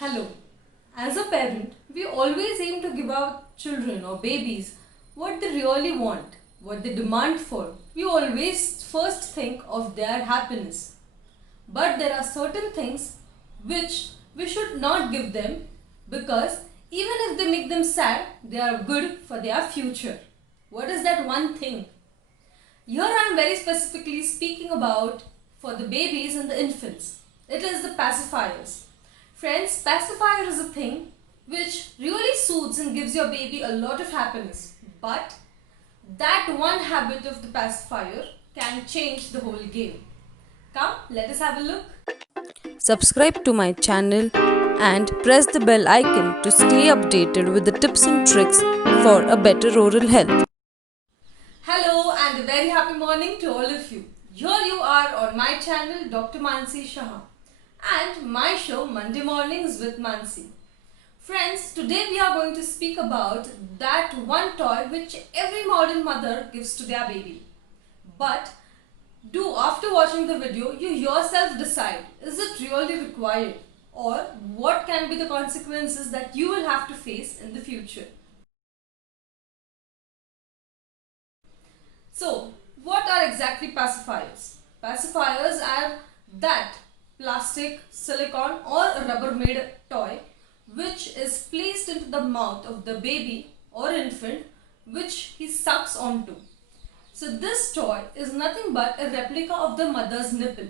Hello. As a parent, we always aim to give our children or babies what they really want, what they demand for. We always first think of their happiness. But there are certain things which we should not give them because even if they make them sad, they are good for their future. What is that one thing? Here I am very specifically speaking about for the babies and the infants. It is the pacifiers. Friends, pacifier is a thing which really soothes and gives your baby a lot of happiness. But that one habit of the pacifier can change the whole game. Come, let us have a look. Subscribe to my channel and press the bell icon to stay updated with the tips and tricks for a better oral health. Hello and a very happy morning to all of you. Here you are on my channel Dr.Mansi Shah and my show Monday Mornings with Mansi. Friends, today we are going to speak about that one toy which every modern mother gives to their baby. But do after watching the video, you yourself decide, is it really required or what can be the consequences that you will have to face in the future. So, what are exactly pacifiers? Pacifiers are that plastic, silicone or rubber made toy which is placed into the mouth of the baby or infant which he sucks onto. So this toy is nothing but a replica of the mother's nipple.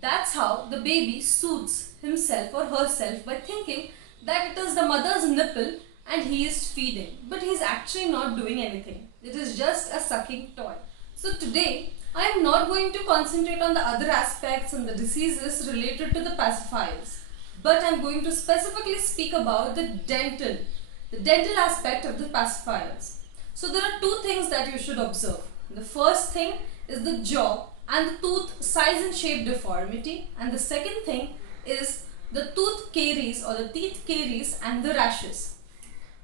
That's how the baby soothes himself or herself by thinking that it is the mother's nipple and he is feeding. But he is actually not doing anything. It is just a sucking toy. So today I am not going to concentrate on the other aspects and the diseases related to the pacifiers. But I am going to specifically speak about the dental aspect of the pacifiers. So there are two things that you should observe. The first thing is the jaw and the tooth size and shape deformity, and the second thing is the tooth caries or the teeth caries and the rashes.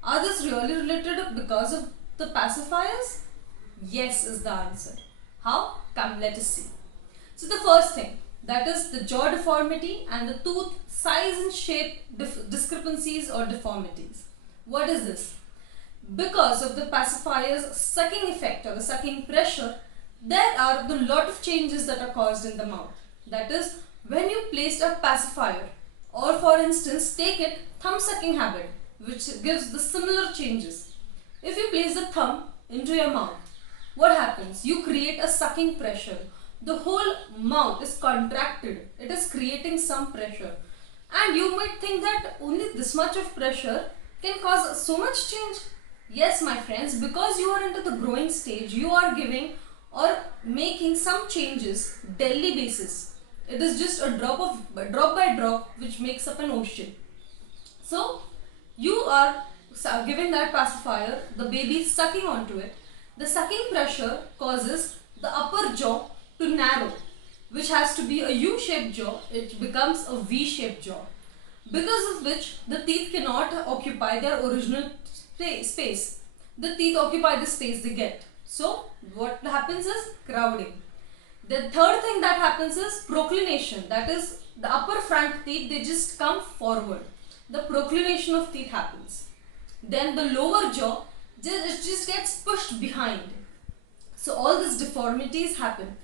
Are these really related because of the pacifiers? Yes is the answer. How? Come, let us see. So the first thing, that is the jaw deformity and the tooth size and shape discrepancies or deformities. What is this? Because of the pacifier's sucking effect or the sucking pressure, there are a lot of changes that are caused in the mouth. That is, when you placed a pacifier, or for instance take it thumb sucking habit, which gives the similar changes. If you place the thumb into your mouth, what happens? You create a sucking pressure. The whole mouth is contracted. It is creating some pressure. And you might think that only this much of pressure can cause so much change. Yes, my friends, because you are into the growing stage, you are giving or making some changes daily basis. It is just a drop by drop which makes up an ocean. So you are giving that pacifier, the baby sucking onto it. The sucking pressure causes the upper jaw to narrow, which has to be a U-shaped jaw. It becomes a V-shaped jaw, because of which the teeth cannot occupy their original space. The teeth occupy the space they get. So what happens is crowding. The third thing that happens is proclination. That is, the upper front teeth, they just come forward. The proclination of teeth happens. Then the lower jaw, it just gets pushed behind. So all these deformities happen.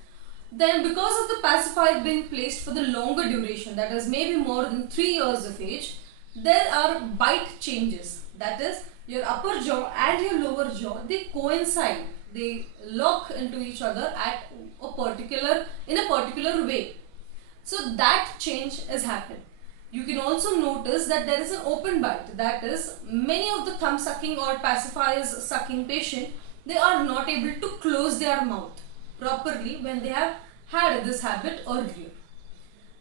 Then because of the pacifier being placed for the longer duration, that is maybe more than 3 years of age, there are bite changes. That is, your upper jaw and your lower jaw, they coincide. They lock into each other in a particular way. So that change has happened. You can also notice that there is an open bite. That is, many of the thumb sucking or pacifiers sucking patient, they are not able to close their mouth properly when they have had this habit earlier.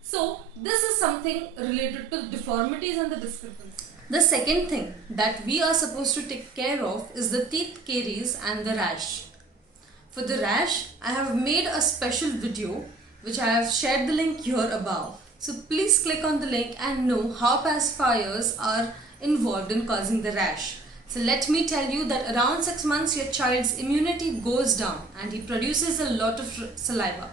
So this is something related to deformities and the discrepancy. The second thing that we are supposed to take care of is the teeth caries and the rash. For the rash, I have made a special video which I have shared the link here above. So please click on the link and know how pacifiers are involved in causing the rash. So let me tell you that around 6 months your child's immunity goes down and he produces a lot of saliva.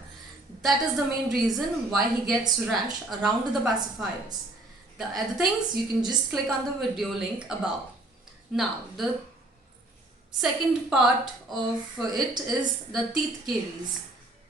That is the main reason why he gets rash around the pacifiers. The other things you can just click on the video link above. Now the second part of it is the teeth caries.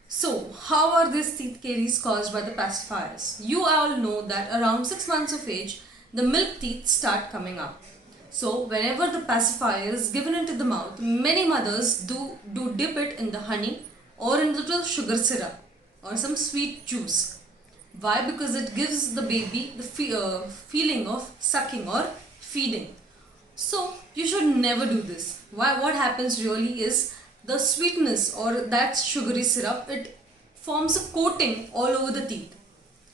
So how are these teeth caries caused by the pacifiers? You all know that around 6 months of age the milk teeth start coming up. So whenever the pacifier is given into the mouth, many mothers do dip it in the honey or in little sugar syrup or some sweet juice. Why? Because it gives the baby the feeling of sucking or feeding. So you should never do this. Why? What happens really is the sweetness or that sugary syrup, it forms a coating all over the teeth,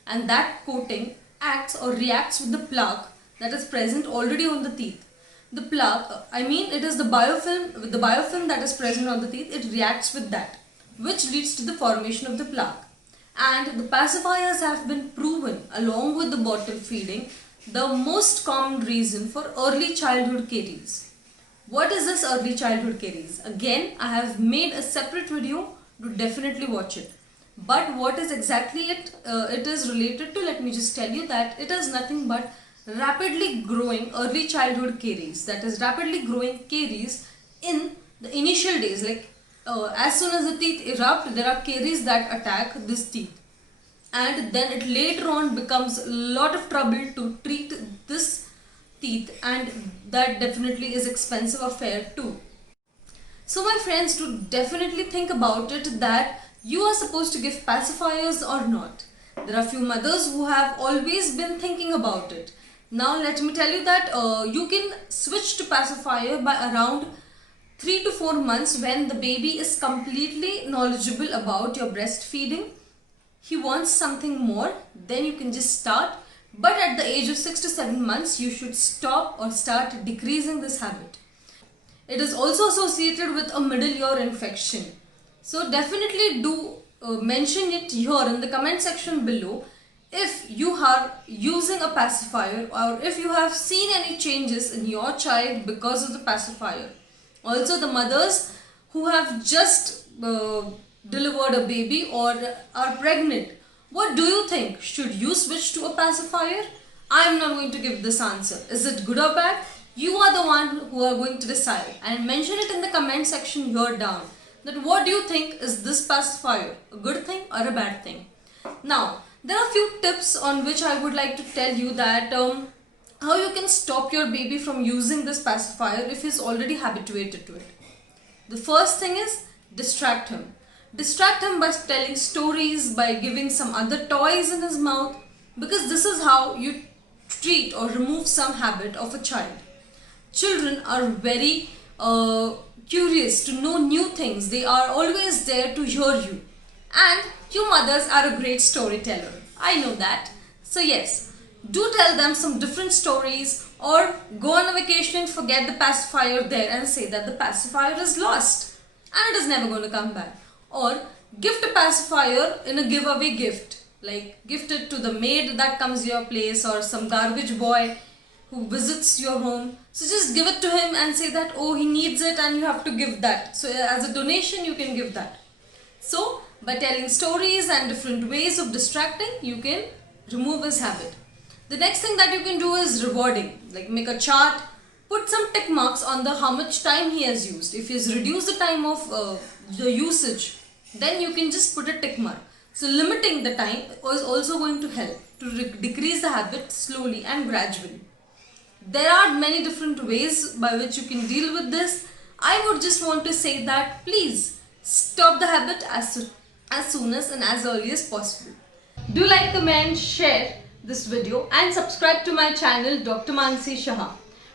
and that coating acts or reacts with the plaque that is present already on the teeth. The plaque, it is the biofilm that is present on the teeth, it reacts with that, which leads to the formation of the plaque. And the pacifiers have been proven, along with the bottle feeding, the most common reason for early childhood caries. What is this early childhood caries? Again, I have made a separate video, to definitely watch it. But what is exactly it is related to, let me just tell you that it is nothing but rapidly growing early childhood caries, that is rapidly growing caries in the initial days, like as soon as the teeth erupt, there are caries that attack this teeth, and then it later on becomes a lot of trouble to treat this teeth, and that definitely is expensive affair too. So my friends, to definitely think about it that you are supposed to give pacifiers or not. There are few mothers who have always been thinking about it. Now let me tell you that you can switch to pacifier by around 3 to 4 months when the baby is completely knowledgeable about your breastfeeding. He wants something more, then you can just start. But at the age of 6 to 7 months, you should stop or start decreasing this habit. It is also associated with a middle ear infection. So definitely do mention it here in the comment section below if you are using a pacifier, or if you have seen any changes in your child because of the pacifier. Also, the mothers who have just delivered a baby or are pregnant, what do you think? Should you switch to a pacifier? I am not going to give this answer. Is it good or bad? You are the one who are going to decide, and mention it in the comment section here down, that what do you think, is this pacifier a good thing or a bad thing? Now there are few tips on which I would like to tell you that how you can stop your baby from using this pacifier if he is already habituated to it. The first thing is distract him. Distract him by telling stories, by giving some other toys in his mouth, because this is how you treat or remove some habit of a child. Children are very curious to know new things. They are always there to hear you. And you mothers are a great storyteller. I know that. So yes, do tell them some different stories, or go on a vacation and forget the pacifier there and say that the pacifier is lost and it is never going to come back. Or gift a pacifier in a giveaway gift, like gift it to the maid that comes to your place, or some garbage boy who visits your home. So just give it to him and say that, oh, he needs it and you have to give that. So as a donation you can give that. So by telling stories and different ways of distracting, you can remove his habit. The next thing that you can do is rewarding, like make a chart, put some tick marks on the how much time he has used. If he has reduced the time of the usage, then you can just put a tick mark. So limiting the time is also going to help to decrease the habit slowly and gradually. There are many different ways by which you can deal with this. I would just want to say that please stop the habit as soon as and as early as possible. Do like, comment, share this video and subscribe to my channel Dr.Mansi Shah.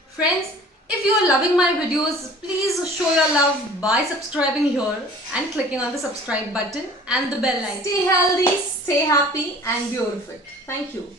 Friends, if you are loving my videos, please show your love by subscribing here and clicking on the subscribe button and the bell icon. Stay healthy, stay happy and beautiful. Thank you.